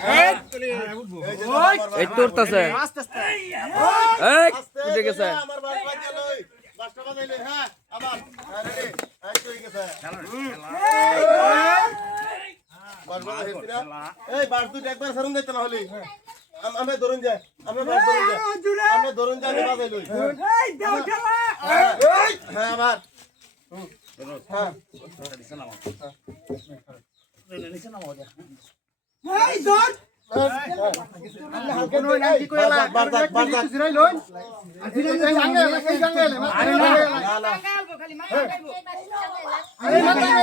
হ্যাঁ এই তোরতাছে উঠে গেছে হ্যাঁ হ্যাঁ হয়ে বাস দুটো একবার সারুন দিতে না হলি আম- আমি ধরুন যায় আমি বাস ধরুন যায় আমি ধরুন যায় আমি বাজাই লই। হ্যাঁ। হ্যাঁ আবার। হ্যাঁ। বারদাক।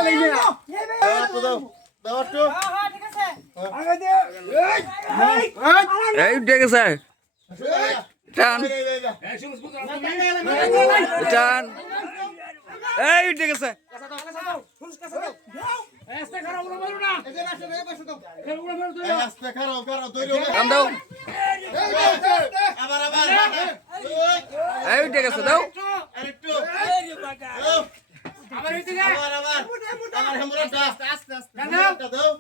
দাও তো দাও দাও একটু এই উঠে গেছে। টান। এই, এই, এই, টান এই হবে টান দাও। আবার আবার এই, এই উঠে গেছে দাও। আরেকটু দাও। আবার আবার। আবার আস্তে আস্তে। দাও।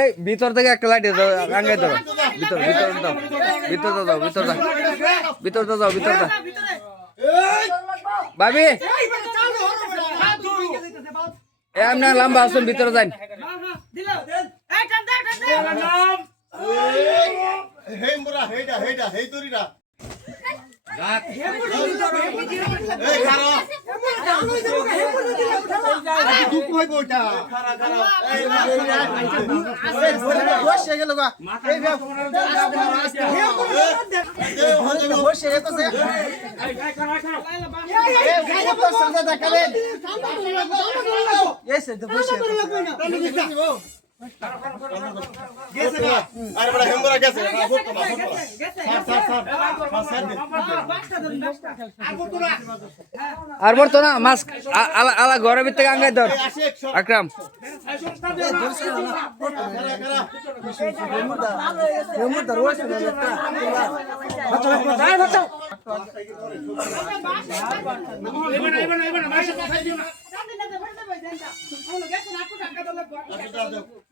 এই ভিতর থেকে একটা লাইট দাও রাঙ্গাই দাও। ভিতর ভিতর দাও ভিতর দাও। ভিতর দাও ভিতর দাও। ভিতর দাও ভাবি। এমনি লম্বা আসুন ভিতরে যান। হেই খারাও দুঃখ হইব বসে গেছে। তো না। আরে বড় হেমরা গেছে। না স্যার স্যার স্যার স্যার আর বলতো না মাছ আলা আলা ঘরের ভিতরে আঙ্গাই ধর। আকরাম। খারা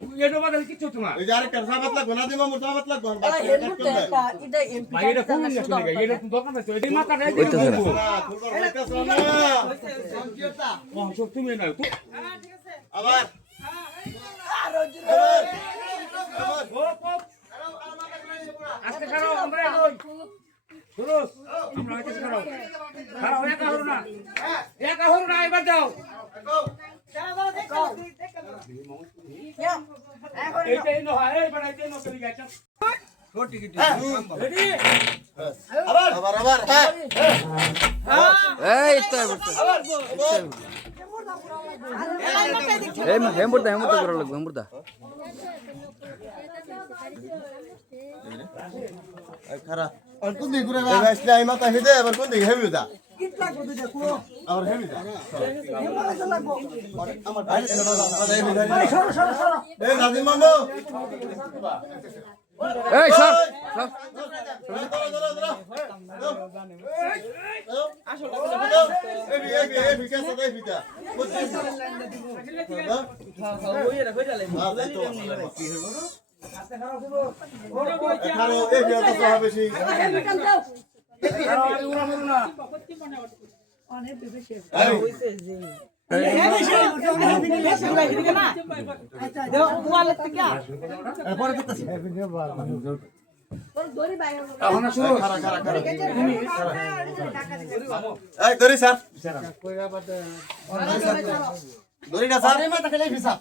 তোমার আবার। আজকে খারাপ আমরা কই সুরজ আমরা আজকে খারাপ খারাপ একা হলো না। একা হলো না এবার দাও হ্যাঁ হেমুরদা হেমুরদা করা লাগবে হেমুরদা খারা কোন দিকে ঘুরে আসলে আই মাথা হিদে আবার কোন দিকে হেবি দা আর হেবি দা আমার ভাই এই নাজিম মামু এই সর এই তো হবে ধরি স্যার ধরি স্যার